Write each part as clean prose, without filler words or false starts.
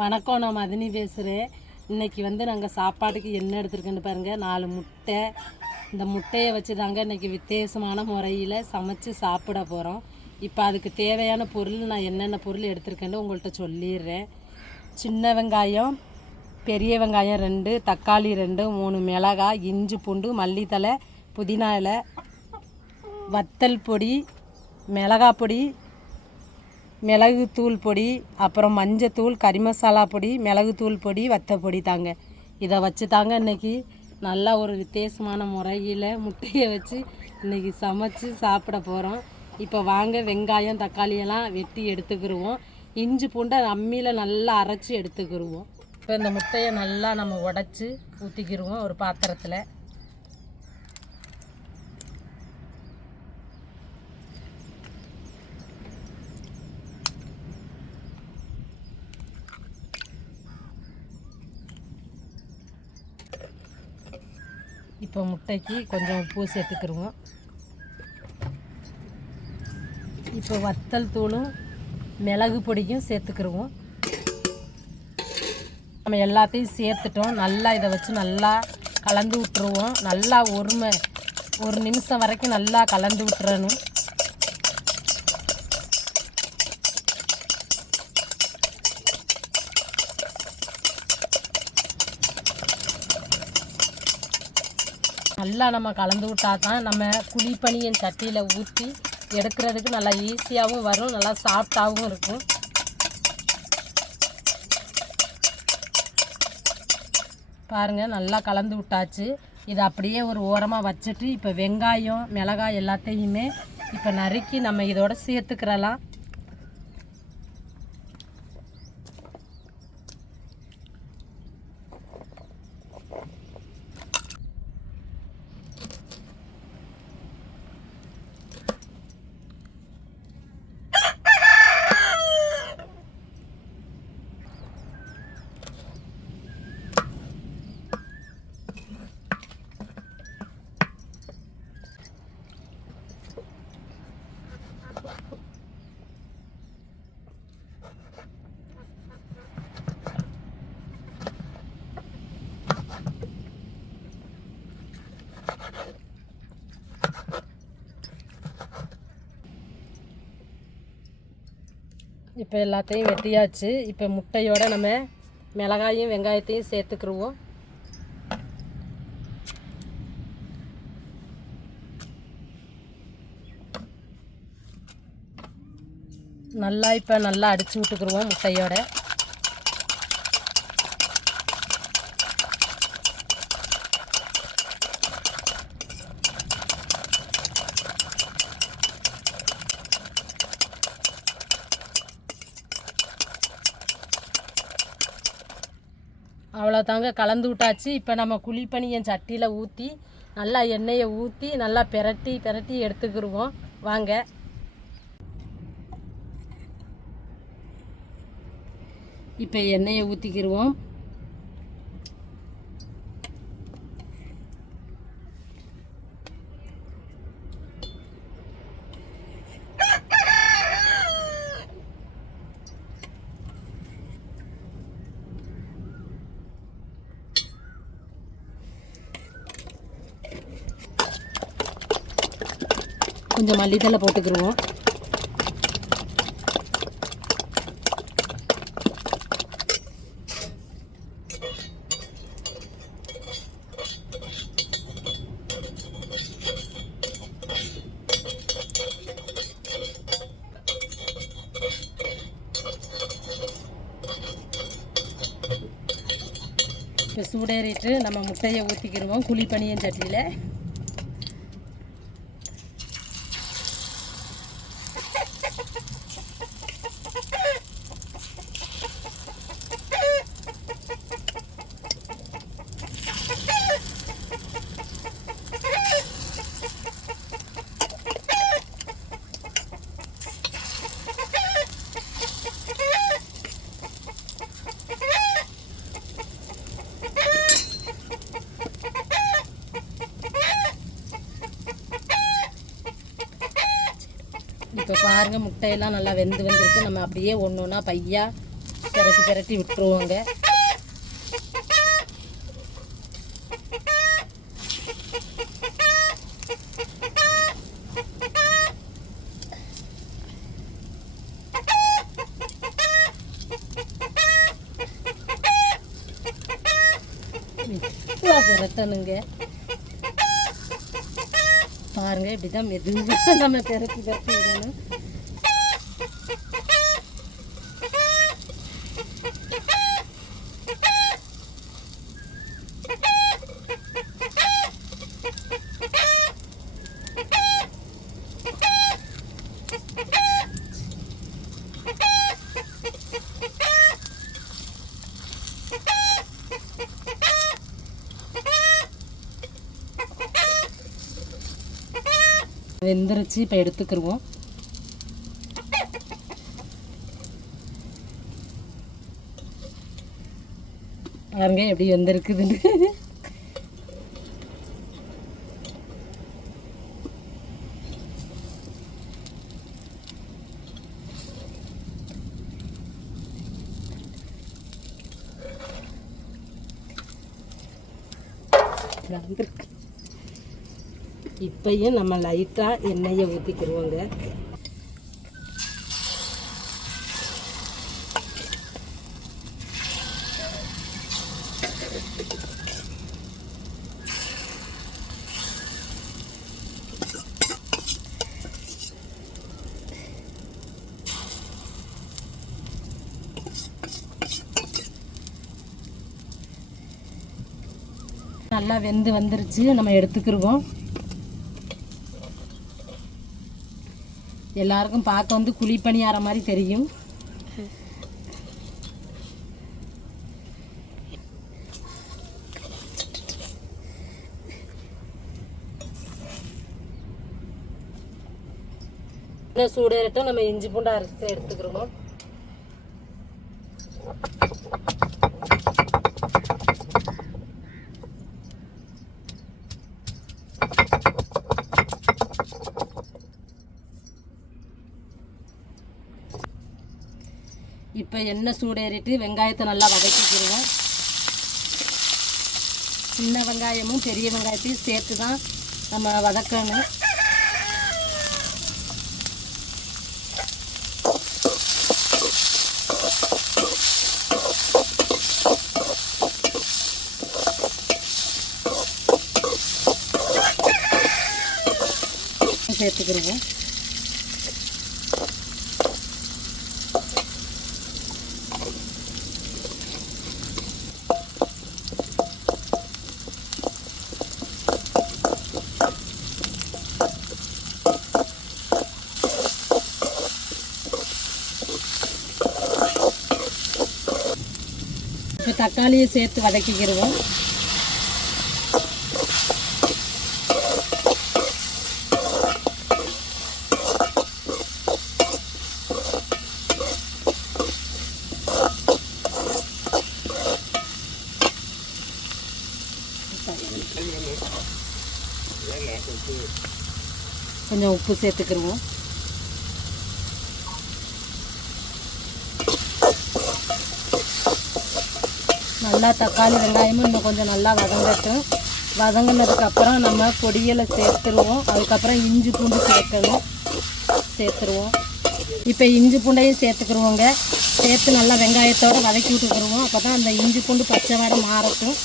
வணக்கம், நான் மதினி பேசுகிறேன். இன்றைக்கி நாங்கள் சாப்பாட்டுக்கு என்ன எடுத்துருக்கேன்னு பாருங்கள். 4 முட்டை. இந்த முட்டையை வச்சு தாங்க இன்றைக்கி வித்தியாசமான முறையில் சமைச்சு சாப்பிட போகிறோம். இப்போ அதுக்கு தேவையான பொருள் நான் என்னென்ன பொருள் எடுத்துருக்கேன்னு உங்கள்கிட்ட சொல்லிடுறேன். சின்ன வெங்காயம், பெரிய வெங்காயம் 2, தக்காளி 2, 3 மிளகாய், இஞ்சி பூண்டு, மல்லித்தலை, புதினா இலை, வத்தல் பொடி, மிளகாய் பொடி, மிளகுத்தூள் பொடி, அப்புறம் மஞ்சத்தூள், கறி மசாலா பொடி, மிளகுத்தூள் பொடி, வத்தப்பொடி தாங்க. இதை வச்சு தாங்க இன்றைக்கி நல்லா ஒரு வித்தியாசமான முறையில் முட்டையை வச்சு இன்றைக்கி சமைச்சு சாப்பிட போகிறோம். இப்போ வாங்க வெங்காயம் தக்காளியெல்லாம் வெட்டி எடுத்துக்கிடுவோம். இஞ்சி பூண்டை அம்மியில் நல்லா அரைச்சி எடுத்துக்கிடுவோம். இப்போ இந்த முட்டையை நல்லா நம்ம உடச்சி ஊற்றிக்கிடுவோம் ஒரு பாத்திரத்தில். இப்போ முட்டைக்கு கொஞ்சம் உப்பு சேர்த்துக்கிடுவோம். இப்போ வத்தல் தூளும் மிளகு பொடியும் சேர்த்துக்கிடுவோம். நம்ம எல்லாத்தையும் சேர்த்துட்டோம். நல்லா இதை வச்சு நல்லா கலந்து விட்டுருவோம். நல்லா ஒரு நிமிஷம் வரைக்கும் நல்லா கலந்து விட்டுறணும். நல்லா நம்ம கலந்து விட்டா தான் நம்ம குழிப்பணியின் சட்டியில் ஊற்றி எடுக்கிறதுக்கு நல்லா ஈஸியாகவும் வரும், நல்லா சாஃப்டாகவும் இருக்கும். பாருங்கள், நல்லா கலந்து விட்டாச்சு. இதை அப்படியே ஒரு ஓரமாக வச்சுட்டு இப்போ வெங்காயம் மிளகாய் எல்லாத்தையுமே இப்போ நறுக்கி நம்ம இதோட சேர்த்துக்கிறலாம். இப்போ எல்லாத்தையும் வெட்டியாச்சு. இப்போ முட்டையோடு நம்ம மிளகாயும் வெங்காயத்தையும் சேர்த்துக்கிடுவோம். நல்லா அடித்து விட்டுக்கிடுவோம் முட்டையோட. அவ்வளோதாங்க, கலந்து விட்டாச்சு. இப்போ நம்ம குழிப்பணியன் சட்டியில் ஊற்றி நல்லா எண்ணெயை ஊற்றி நல்லா பிரட்டி எடுத்துக்கிடுவோம். வாங்க. இப்போ எண்ணெயை ஊற்றிக்கிடுவோம். கொஞ்சம் மல்லித்தலை போட்டுக்கிடுவோம். இப்போ சூடேறிட்டு நம்ம முட்டையை ஊற்றிக்கிடுவோம் குழிப்பணியன் சட்டியில். இப்போ பாருங்கள், முட்டையெல்லாம் நல்லா வெந்து வந்திருக்கு. நம்ம அப்படியே ஒன்று ஒன்றா பையா பெரட்டி பெரட்டி விட்டுருவோங்க. பெரட்டணுங்க. பாருங்க, இப்படிதான் மெதுவாக நம்ம பெரட்டி பெரட்டி விடணும். வெந்துருச்சு. இப்போ எடுத்துக்கிடுவோம். பாருங்க எப்படி வெந்திருக்குதுன்னு. இப்பயும் நம்ம லைட்டாக எண்ணெயை ஊற்றிக்கிடுவோங்க. நல்லா வெந்து வந்துருச்சு. நம்ம எடுத்துக்கிடுவோம். எல்லாருக்கும் பார்க்க வந்து குழி பணியார மாதிரி தெரியும். சூடேறட்டும். நம்ம இஞ்சி பூண்டு அரைச்சி எடுத்துக்கிறோம். இப்போ எண்ணெய் சூடேறிட்டு வெங்காயத்தை நல்லா வதக்கிக்கிடுவோம். சின்ன வெங்காயமும் பெரிய வெங்காயத்தையும் சேர்த்து தான் நம்ம வதக்கணும். சேர்த்துக்கிடுவோம். இப்போ தக்காளியை சேர்த்து வதக்கிக்கிடுவோம். கொஞ்சம் உப்பு சேர்த்துக்கிடுவோம். நல்லா தக்காளி வெங்காயமும் இன்னும் கொஞ்சம் நல்லா வதங்கட்டும். வதங்கினதுக்கப்புறம் நம்ம பொடியலை சேர்த்துருவோம். அதுக்கப்புறம் இஞ்சி பூண்டு சேர்த்துருவோம். இப்போ இஞ்சி பூண்டையும் சேர்த்துக்கிடுவோங்க. சேர்த்து நல்லா வெங்காயத்தோடு வதக்கி விட்டுக்கிடுவோம். அப்போ தான் அந்த இஞ்சி பூண்டு பச்சை வாடை மாறட்டும்.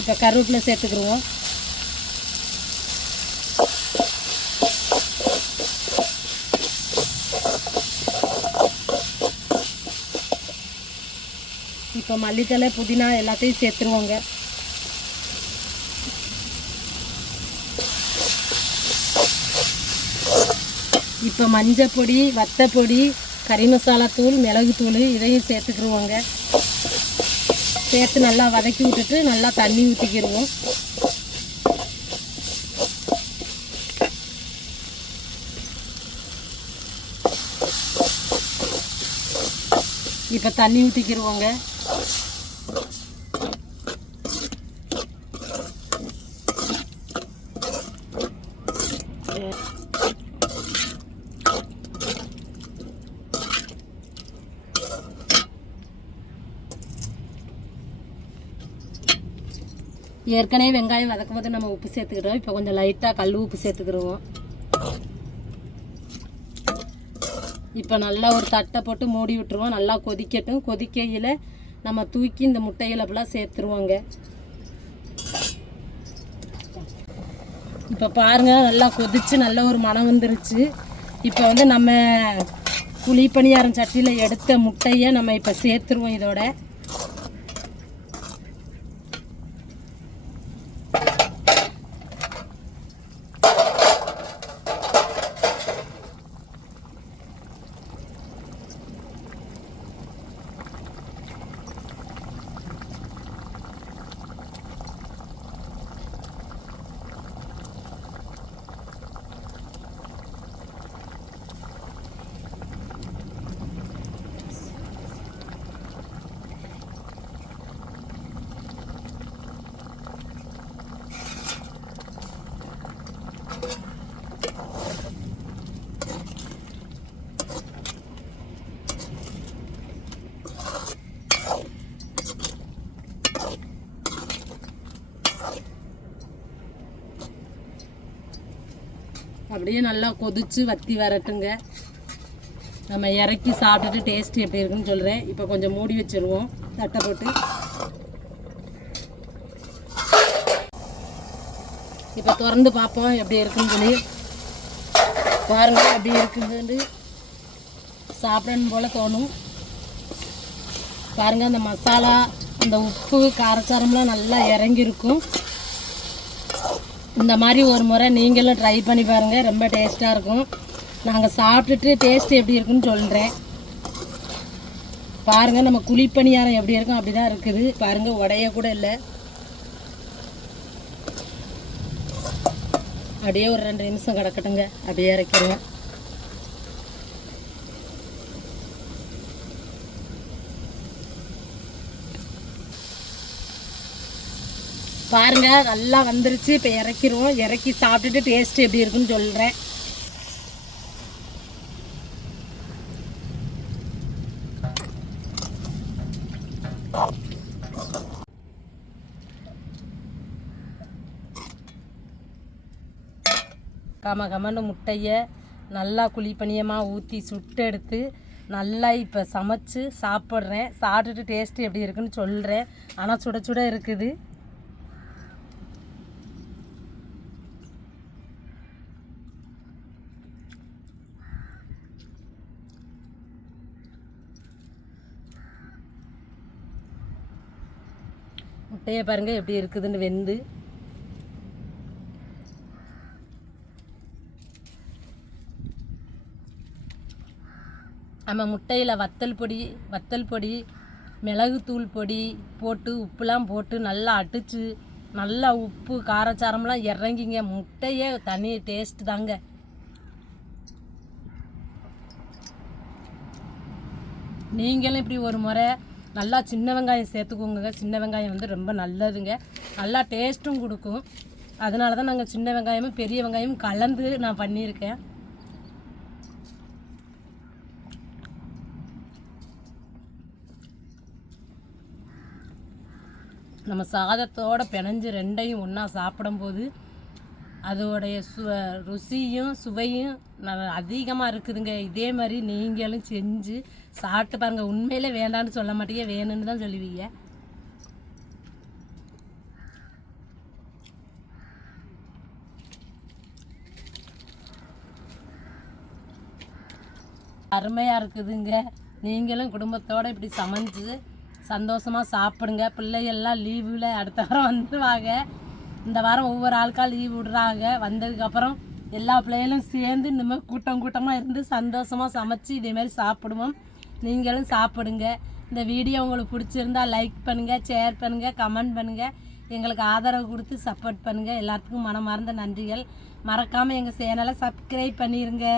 இப்போ கருவேப்பிலை சேர்த்துக்கிடுவோம். இப்போ மல்லித்தலை புதினா எல்லாத்தையும் சேர்த்துருவோங்க. இப்போ மஞ்சள் பொடி, வத்தப்பொடி, கறி மசாலா தூள், மிளகுத்தூள் இதையும் சேர்த்துக்கிடுவோங்க. சேர்த்து நல்லா வதக்கி விட்டுட்டு நல்லா தண்ணி ஊற்றிக்கிடுவோம். இப்போ தண்ணி ஊற்றிக்கிடுவோங்க. ஏற்கனவே வெங்காயம் வதக்கும் போது நம்ம உப்பு சேர்த்துக்கிட்டோம். இப்போ கொஞ்சம் லைட்டாக கல் உப்பு சேர்த்துக்கிடுவோம். இப்போ நல்லா ஒரு தட்டை போட்டு மூடி விட்டுருவோம். நல்லா கொதிக்கட்டும். கொதிக்கையில் நம்ம தூக்கி இந்த முட்டைகள் அப்படிலாம் சேர்த்துருவோங்க. இப்போ பாருங்கள், நல்லா கொதித்து நல்ல ஒரு மணம் வந்துருச்சு. இப்போ வந்து நம்ம குழி பணியாரம் சட்டியில் எடுத்த முட்டையை நம்ம இப்போ சேர்த்துருவோம். இதோட அப்படியே நல்லா கொதிச்சு வத்தி வரட்டுங்க. நம்ம இறக்கி சாப்பிட்டுட்டு டேஸ்ட் எப்படி இருக்குன்னு சொல்கிறேன். இப்போ கொஞ்சம் மூடி வச்சுருவோம் தட்டை போட்டு. இப்போ திறந்து பார்ப்போம் எப்படி இருக்குன்னு சொல்லி. பாருங்கள் எப்படி இருக்குதுன்னு சாப்பிடணும் போல் தோணும். பாருங்கள், அந்த மசாலா, அந்த உப்பு, காரச்சாரம்லாம் நல்லா இறங்கியிருக்கும். இந்த மாதிரி ஒரு முறை நீங்களும் ட்ரை பண்ணி பாருங்கள். ரொம்ப டேஸ்ட்டாக இருக்கும். நாங்கள் சாப்பிட்டுட்டு டேஸ்ட் எப்படி இருக்குன்னு சொல்கிறேன். பாருங்கள், நம்ம குழி பணியாரம் எப்படி இருக்கும் அப்படி தான் இருக்குது. பாருங்கள், உடைய கூட இல்லை. அப்படியே ஒரு 2 நிமிஷம் கிடக்கட்டுங்க. அப்படியே இறக்கிடுங்க. பாருங்க, நல்லா வந்துருச்சு. இப்போ இறக்கிடுவோம். இறக்கி சாப்பிட்டுட்டு டேஸ்ட் எப்படி இருக்குன்னு சொல்கிறேன். கமன்னு முட்டையை நல்லா குழிப்பணியமாக ஊற்றி சுட்டு எடுத்து நல்லா இப்போ சமைச்சு சாப்பிட்றேன். சாப்பிட்டுட்டு டேஸ்ட்டு எப்படி இருக்குன்னு சொல்கிறேன். ஆனால் சுட சுட இருக்குது. முட்டையை பாருங்கள் எப்படி இருக்குதுன்னு வெந்து. நம்ம முட்டையில் வத்தல் பொடி, மிளகுத்தூள் பொடி போட்டு உப்புலாம் போட்டு நல்லா அடித்து நல்லா உப்பு காரச்சாரம்லாம் இறங்கிங்க. முட்டையே தனி டேஸ்ட்டு தாங்க. நீங்களும் இப்படி ஒரு முறை நல்லா சின்ன வெங்காயம் சேர்த்துக்கோங்க. சின்ன வெங்காயம் வந்து ரொம்ப நல்லதுங்க. நல்லா டேஸ்ட்டும் கொடுக்கும். அதனால தான் நாங்கள் சின்ன வெங்காயமும் பெரிய வெங்காயமும் கலந்து நான் பண்ணியிருக்கேன். நம்ம சாதத்தோடு பிணைஞ்சு ரெண்டையும் ஒன்றா சாப்பிடும்போது அதோடைய ருசியும் சுவையும் அதிகமாக இருக்குதுங்க. இதே மாதிரி நீங்களும் செஞ்சு சாப்பிட்டு பாருங்கள். உண்மையிலே வேண்டான்னு சொல்ல மாட்டீங்க, வேணும்னு தான் சொல்லுவீங்க. அருமையாக இருக்குதுங்க. நீங்களும் குடும்பத்தோடு இப்படி சமைஞ்சு சந்தோஷமாக சாப்பிடுங்க. பிள்ளைகள்லாம் லீவில் அடுத்த வாரம் வந்துடுவாங்க. இந்த வாரம் ஒவ்வொரு ஆளுக்காக லீவ் விடுறாங்க. வந்ததுக்கப்புறம் எல்லா பிள்ளைகளும் சேர்ந்து இந்த மாதிரி கூட்டமாக இருந்து சந்தோஷமாக சமைச்சு இதேமாதிரி சாப்பிடுவோம். நீங்களும் சாப்பிடுங்க. இந்த வீடியோ உங்களுக்கு பிடிச்சிருந்தா லைக் பண்ணுங்கள், ஷேர் பண்ணுங்கள், கமெண்ட் பண்ணுங்கள். எங்களுக்கு ஆதரவு கொடுத்து சப்போர்ட் பண்ணுங்கள். எல்லாத்துக்கும் மனமார்ந்த நன்றிகள். மறக்காமல் எங்கள் சேனலை சப்ஸ்கிரைப் பண்ணிடுங்க.